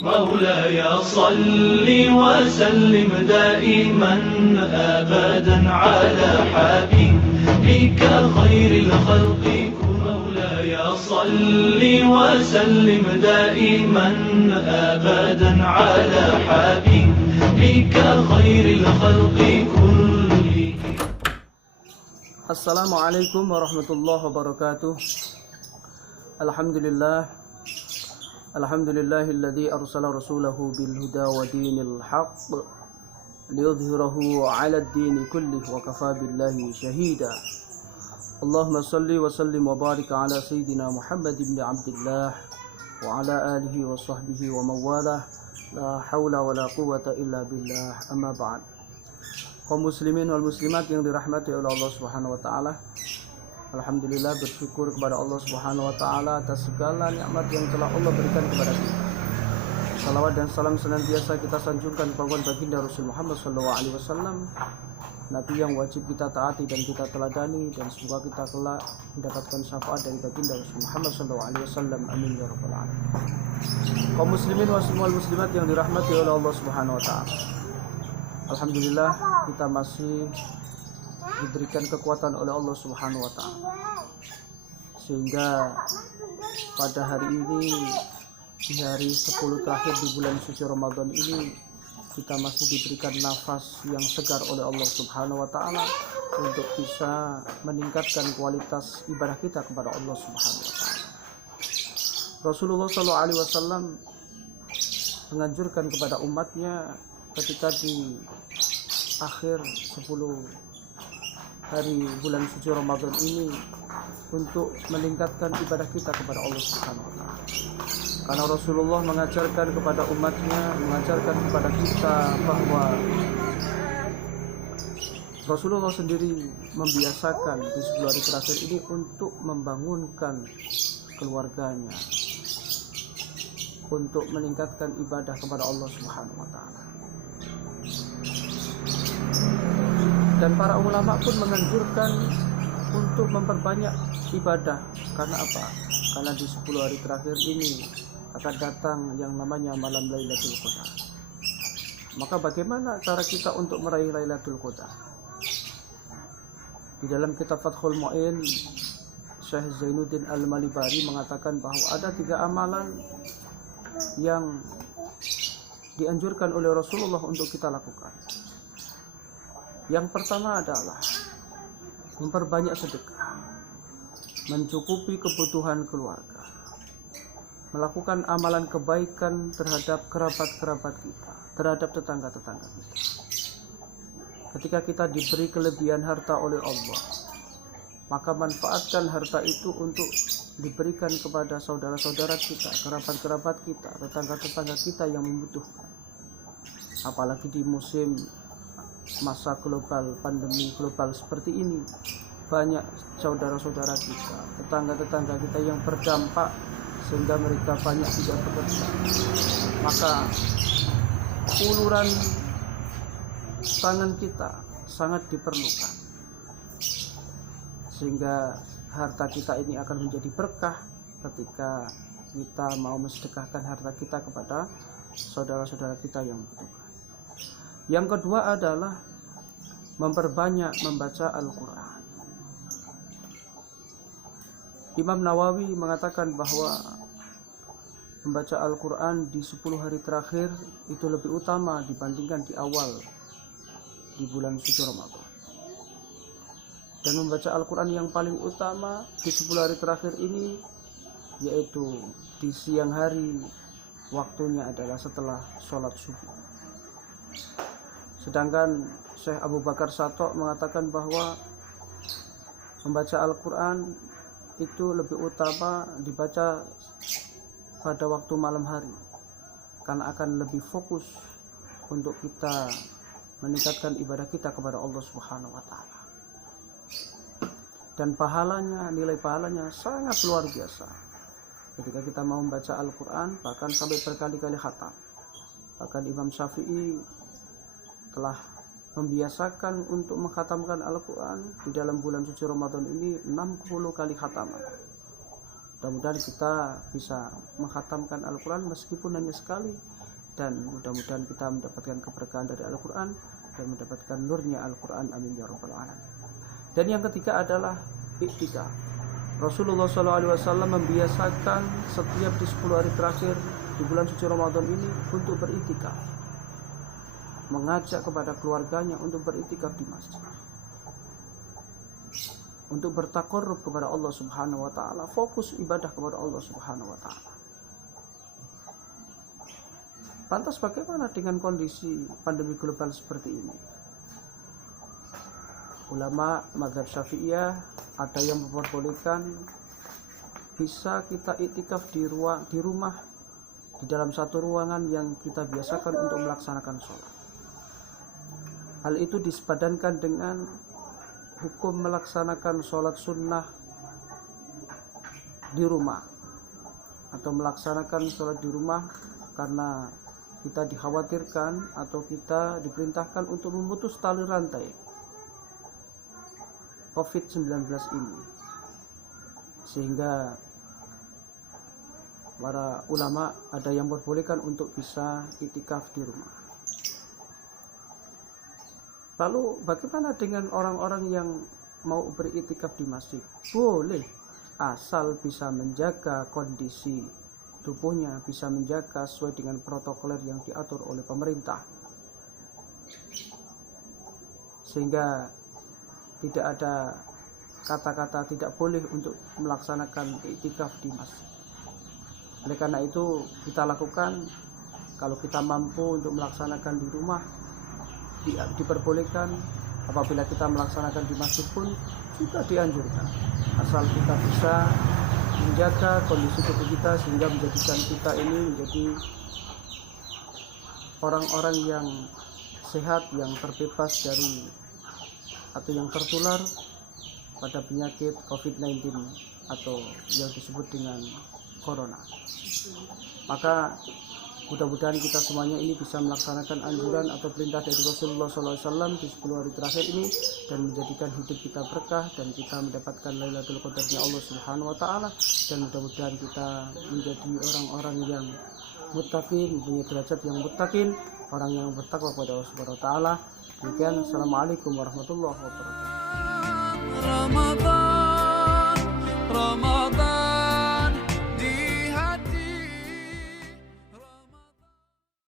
مولاي صل وسلم دائما أبدا على حبيبك خير الخلق مولاي صل وسلم دائما أبدا على حبيبك خير الخلق كلهم. Assalamualaikum warahmatullahi wabarakatuh. Alhamdulillahilladzi arsala rasulahu bil huda wa dinil haqq liyudhhirahu 'ala ad-dini kullih wa kafa billahi shahida. Allahumma salli wa sallim wa barik ala sayyidina Muhammad ibn Abdullah wa ala alihi wa sahbihi wa mawalah. La haula wa la quwwata illa billah. Amma ba'd. Kaum muslimin wal muslimat yang dirahmati oleh Allah Subhanahu wa taala. Alhamdulillah, bersyukur kepada Allah Subhanahu wa taala atas segala nikmat yang telah Allah berikan kepada kita. Salawat dan salam senantiasa kita sanjungkan kepada baginda Rasul Muhammad sallallahu alaihi wasallam, nabi yang wajib kita taati dan kita teladani, dan semoga kita kelak mendapatkan syafaat dari baginda Rasul Muhammad sallallahu alaihi wasallam. Amin ya rabbal alamin. Kaum muslimin wal muslimat yang dirahmati oleh Allah Subhanahu wa taala. Alhamdulillah, kita masih diberikan kekuatan oleh Allah Subhanahu wa taala, sehingga pada hari ini, di hari 10 terakhir di bulan suci Ramadan ini, kita masih diberikan nafas yang segar oleh Allah Subhanahu wa taala untuk bisa meningkatkan kualitas ibadah kita kepada Allah Subhanahu wa taala. Rasulullah sallallahu alaihi wasallam menganjurkan kepada umatnya ketika di akhir 10 hari bulan suci Ramadan ini untuk meningkatkan ibadah kita kepada Allah Subhanahu wa taala. Karena Rasulullah mengajarkan kepada umatnya, mengajarkan kepada kita bahwa Rasulullah sendiri membiasakan di 10 hari terakhir ini untuk membangunkan keluarganya, untuk meningkatkan ibadah kepada Allah Subhanahu wa taala. Dan para ulama pun menganjurkan untuk memperbanyak ibadah. Karena apa? Karena di 10 hari terakhir ini akan datang yang namanya malam Lailatul Qadar. Maka bagaimana cara kita untuk meraih Lailatul Qadar? Di dalam kitab Fathul Mu'in, Syekh Zainuddin Al-Malibari mengatakan bahwa ada 3 amalan yang dianjurkan oleh Rasulullah untuk kita lakukan. Yang pertama adalah memperbanyak sedekah, mencukupi kebutuhan keluarga, melakukan amalan kebaikan terhadap kerabat-kerabat kita, terhadap tetangga-tetangga kita. Ketika kita diberi kelebihan harta oleh Allah, maka manfaatkan harta itu untuk diberikan kepada saudara-saudara kita, kerabat-kerabat kita, tetangga-tetangga kita yang membutuhkan. Apalagi di musim masa global, pandemi global seperti ini, banyak saudara-saudara kita, tetangga-tetangga kita yang berdampak sehingga mereka banyak tidak bekerja. Maka uluran tangan kita sangat diperlukan, sehingga harta kita ini akan menjadi berkah ketika kita mau mensedekahkan harta kita kepada saudara-saudara kita yang membutuhkan. Yang kedua adalah memperbanyak membaca Al-Quran. Imam Nawawi mengatakan bahwa membaca Al-Quran di 10 hari terakhir itu lebih utama dibandingkan di awal di bulan suci Ramadan. Dan membaca Al-Quran yang paling utama di 10 hari terakhir ini yaitu di siang hari, waktunya adalah setelah sholat subuh. Sedangkan Syekh Abu Bakar Satok mengatakan bahwa membaca Al-Quran itu lebih utama dibaca pada waktu malam hari, karena akan lebih fokus untuk kita meningkatkan ibadah kita kepada Allah Subhanahu wa taala. Dan pahalanya, nilai pahalanya sangat luar biasa. Ketika kita mau membaca Al-Quran, bahkan sampai berkali-kali khatam. Bahkan Imam Syafi'i telah membiasakan untuk mengkhatamkan Al-Quran di dalam bulan suci Ramadan ini 60 kali khataman. Mudah-mudahan kita bisa menghatamkan Al-Quran meskipun hanya sekali, dan mudah-mudahan kita mendapatkan keberkahan dari Al-Quran dan mendapatkan nurnya Al-Quran. Amin ya rabbal alamin. Dan yang ketiga adalah iktikaf. Rasulullah SAW membiasakan setiap di 10 hari terakhir di bulan suci Ramadan ini untuk beriktikaf, mengajak kepada keluarganya untuk beriktikaf di masjid, untuk bertakarrub kepada Allah Subhanahu wa taala, fokus ibadah kepada Allah Subhanahu wa taala. Lantas bagaimana dengan kondisi pandemi global seperti ini? Ulama mazhab Syafi'iyah ada yang memperbolehkan bisa kita iktikaf di rumah, di dalam satu ruangan yang kita biasakan untuk melaksanakan sholat. Hal itu disepadankan dengan hukum melaksanakan sholat sunnah di rumah atau melaksanakan sholat di rumah, karena kita dikhawatirkan atau kita diperintahkan untuk memutus tali rantai COVID-19 ini, sehingga para ulama ada yang memperbolehkan untuk bisa iktikaf di rumah. Lalu bagaimana dengan orang-orang yang mau beriktikaf di masjid? Boleh, asal bisa menjaga kondisi tubuhnya, bisa menjaga sesuai dengan protokoler yang diatur oleh pemerintah, sehingga tidak ada kata-kata tidak boleh untuk melaksanakan iktikaf di masjid. Oleh karena itu kita lakukan, kalau kita mampu untuk melaksanakan di rumah diperbolehkan, apabila kita melaksanakan di masjid pun juga dianjurkan, asal kita bisa menjaga kondisi tubuh kita sehingga menjadikan kita ini menjadi orang-orang yang sehat, yang terbebas dari atau yang tertular pada penyakit COVID-19 atau yang disebut dengan corona. Maka mudah-mudahan kita semuanya ini bisa melaksanakan anjuran atau perintah dari Rasulullah SAW di 10 hari terakhir ini, dan menjadikan hidup kita berkah dan kita mendapatkan Lailatul Qadarnya Allah Subhanahu wa taala, dan mudah-mudahan kita menjadi orang-orang yang muttaqin, punya derajat yang muttaqin, orang yang bertakwa kepada Allah Subhanahu wa taala. Demikian, assalamualaikum warahmatullahi wabarakatuh.